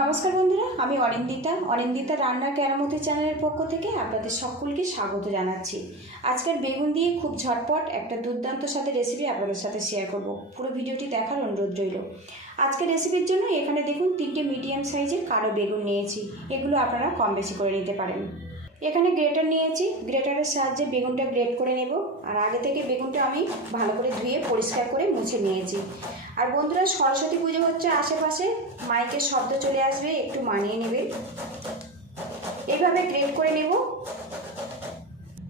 নমস্কার বন্ধুরা, আমি অনিন্দিতা রান্নার কেরামতি চ্যানেলের পক্ষ থেকে আপনাদের সকলকে স্বাগত জানাচ্ছি। আজকের বেগুন দিয়ে খুব ঝটপট একটা দুর্দান্ত সাথে রেসিপি আপনাদের সাথে শেয়ার করব। পুরো ভিডিওটি দেখার অনুরোধ রইল। আজকের রেসিপির জন্য এখানে দেখুন 3টে মিডিয়াম সাইজের কালো বেগুন নিয়েছি। এগুলো আপনারা কম বেশি করে নিতে পারেন। এখানে গ্রেটার নিয়েছি, গ্রেটারের সাহায্যে বেগুনটা গ্রেট করে নেব। আর আগে থেকে বেগুনটা আমি ভালো করে ধুয়ে পরিষ্কার করে মুছে নিয়েছি। আর বন্ধুরা, সরস্বতী পুজো হচ্ছে আশেপাশে, মাইকের শব্দ চলে আসবে, একটু মানিয়ে নেবেন। এইভাবে গ্রেট করে নেব।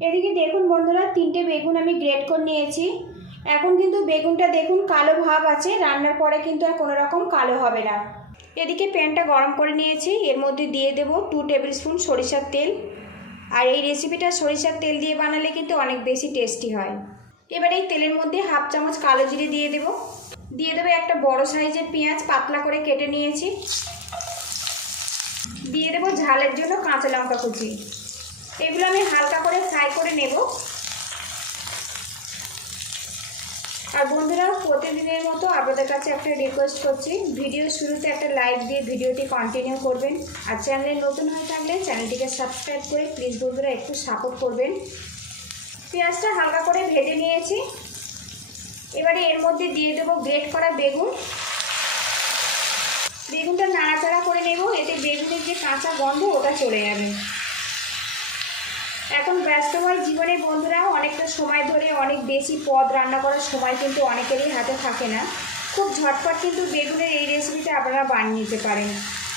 এদিকে দেখুন বন্ধুরা, 3টে বেগুন আমি গ্রেট করে নিয়েছি। এখন কিন্তু বেগুনটা দেখুন কালো ভাব আছে, রান্নার পরে কিন্তু আর কোনো রকম কালো হবে না। এদিকে প্যানটা গরম করে নিয়েছি, এর মধ্যে দিয়ে দেব 2 টেবিল স্পুন সরিষার তেল। আর এই রেসিপিটা সরিষার তেল দিয়ে বানালে কিন্তু অনেক বেশি টেস্টি হয়। এবার এই তেলের মধ্যে হাফ চামচ কালো জিরে দিয়ে দেব। দিয়ে দেবো একটা বড় সাইজের পেঁয়াজ পাতলা করে কেটে নিয়েছি। দিয়ে দেবো ঝালের জন্য কাঁচা লঙ্কা কুচি। এগুলো আমি হালকা করে ফ্রাই করে নেব। আর বন্ধুরা, প্রতিদিনের মতো আপনাদের কাছে একটা রিকোয়েস্ট করছি, ভিডিও শুরুতে একটা লাইক দিয়ে ভিডিওটি কন্টিনিউ করবেন। আর চ্যানেলে নতুন হয়ে থাকলে চ্যানেলটিকে সাবস্ক্রাইব করে প্লিজ বন্ধুরা একটু সাপোর্ট করবেন। পেঁয়াজটা হালকা করে ভেজে নিয়েছি। এবারে এর মধ্যে দিয়ে দেবো গ্রেট করা বেগুন। বেগুনটা নাড়াচাড়া করে নেব, এতে বেগুনের যে কাঁচা গন্ধ ওটা চলে যাবে। এখন ব্যস্তময় জীবনে বন্ধুরা অনেকটা সময় ধরে অনেক বেশি পদ রান্না করার সময় কিন্তু অনেকেরই হাতে থাকে না। খুব ঝটপট কিন্তু বেগুনের এই রেসিপিটা আপনারা বানিয়ে নিতে পারেন।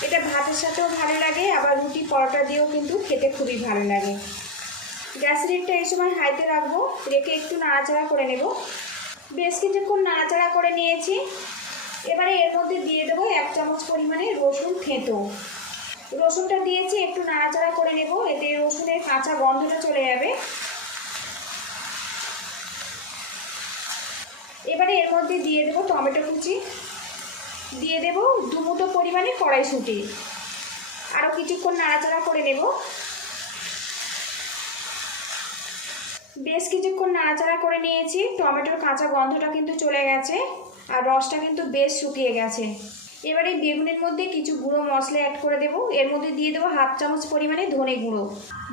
এটা ভাতের সাথেও ভালো লাগে, আবার রুটি পরোটা দিয়েও কিন্তু খেতে খুবই ভালো লাগে। গ্যাসের হিটটা এই সময় হাইতে রাখবো, রেখে একটু নাড়াচাড়া করে নেব। বেশ কিছুক্ষণ নাড়াচাড়া করে নিয়েছি। এবারে এর মধ্যে দিয়ে দেবো 1 চামচ পরিমাণে রসুন থেঁতো। রসুনটা দিয়েছি, একটু নাড়াচাড়া করে নেব, এতে রসুনের কাঁচা গন্ধটা চলে যাবে। এবারে এর মধ্যে দিয়ে দেবো টমেটো কুচি, দিয়ে দেবো 2 মুঠো পরিমাণে কড়াইশুঁটি। আরও কিছুক্ষণ নাড়াচাড়া করে নেব। বেশ কিছুক্ষণ নাড়াচাড়া করে নিয়েছি, টমেটোর কাঁচা গন্ধটা কিন্তু চলে গেছে আর রসটা কিন্তু বেশ শুকিয়ে গেছে। এবারে বেগুনের মধ্যে কিছু গুঁড়ো মশলা অ্যাড করে দেব। এর মধ্যে দিয়ে দেবো হাফ চামচ পরিমাণে ধনে গুঁড়ো,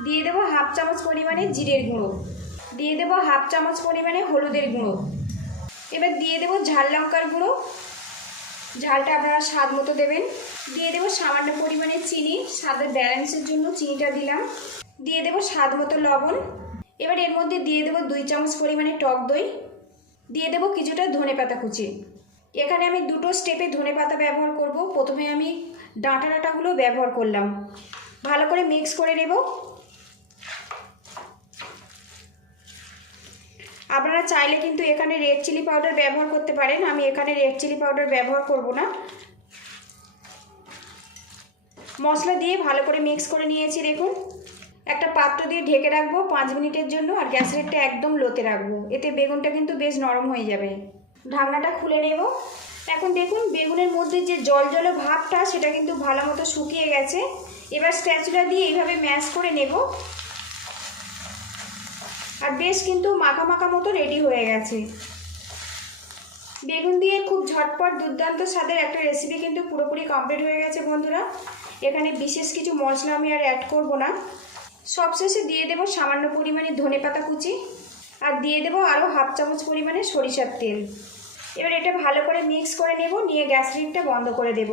দিয়ে দেবো হাফ চামচ পরিমাণে জিরের গুঁড়ো, দিয়ে দেবো হাফ চামচ পরিমাণে হলুদের গুঁড়ো। এবার দিয়ে দেবো ঝাল লঙ্কার গুঁড়ো, ঝালটা আপনারা স্বাদ মতো দেবেন। দিয়ে দেবো সামান্য পরিমাণে চিনি, স্বাদের ব্যালেন্সের জন্য চিনিটা দিলাম। দিয়ে দেবো স্বাদ মতো লবণ। এবার এর মধ্যে দিয়ে দেবো 2 চামচ পরিমাণে টক দই, দিয়ে দেবো কিছুটা ধনেপাতা কুচি। এখানে আমি 2টো স্টেপে ধনেপাতা ব্যবহার করব। প্রথমে আমি ডাঁটাগুলো ব্যবহার করলাম। ভালো করে মিক্স করে নেব। আপনারা চাইলে কিন্তু এখানে রেড চিলি পাউডার ব্যবহার করতে পারেন, আমি এখানে রেড চিলি পাউডার ব্যবহার করব না। মশলা দিয়ে ভালো করে মিক্স করে নিয়েছি। দেখুন, একটা পাত্র দিয়ে ঢেকে রাখবো 5 মিনিটের জন্য, আর গ্যাসের হিটটা একদম লোতে রাখবো, এতে বেগুনটা কিন্তু বেশ নরম হয়ে যাবে। ঢাকনাটা খুলে নেব। এখন দেখুন বেগুনের মধ্যে যে জল ভাবটা সেটা কিন্তু ভালো মতো শুকিয়ে গেছে। এবার স্প্যাচুলা দিয়ে এইভাবে ম্যাশ করে নেব। আর বেশ কিন্তু মাখা মাখা মতো রেডি হয়ে গেছে। বেগুন দিয়ে খুব ঝটপট দুর্দান্ত স্বাদের একটা রেসিপি কিন্তু পুরোপুরি কমপ্লিট হয়ে গেছে বন্ধুরা। এখানে বিশেষ কিছু মশলা আমি আর অ্যাড করব না। সবশেষে দিয়ে দেব সামান্য পরিমাণে ধনেপাতা কুচি, আর দিয়ে দেব আরও হাফ চামচ পরিমাণে সরিষার তেল। এবার এটা ভালো করে মিক্স করে নেব, নিয়ে গ্যাস লিডটা বন্ধ করে দেব।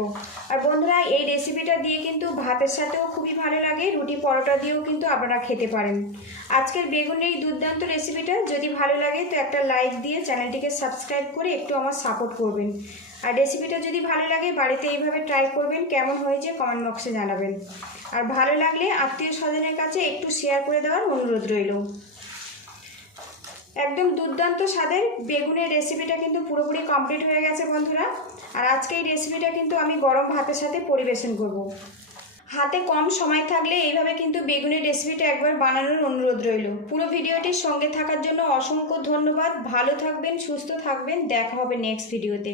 আর বন্ধুরা, এই রেসিপিটা দিয়ে কিন্তু ভাতের সাথেও খুবই ভালো লাগে, রুটি পরোটা দিয়েও কিন্তু আপনারা খেতে পারেন। আজকের বেগুনের এই দুর্দান্ত রেসিপিটা যদি ভালো লাগে তো একটা লাইক দিয়ে চ্যানেলটিকে সাবস্ক্রাইব করে একটু আমার সাপোর্ট করবেন। আর রেসিপিটা যদি ভালো লাগে বাড়িতে এইভাবে ট্রাই করবেন, কেমন হয়েছে কমেন্ট বক্সে জানাবেন। আর ভালো লাগলে আত্মীয় স্বজনের কাছে একটু শেয়ার করে দেওয়ার অনুরোধ রইল। একদম দুর্দান্ত স্বাদের বেগুনের রেসিপিটা কিন্তু পুরোপুরি কমপ্লিট হয়ে গেছে বন্ধুরা। আর আজকে এই রেসিপিটা কিন্তু আমি গরম ভাতের সাথে পরিবেশন করব। হাতে কম সময় থাকলে এইভাবে কিন্তু বেগুনের রেসিপিটা একবার বানানোর অনুরোধ রইল। পুরো ভিডিওটির সঙ্গে থাকার জন্য অসংখ্য ধন্যবাদ। ভালো থাকবেন, সুস্থ থাকবেন, দেখা হবে নেক্সট ভিডিওতে।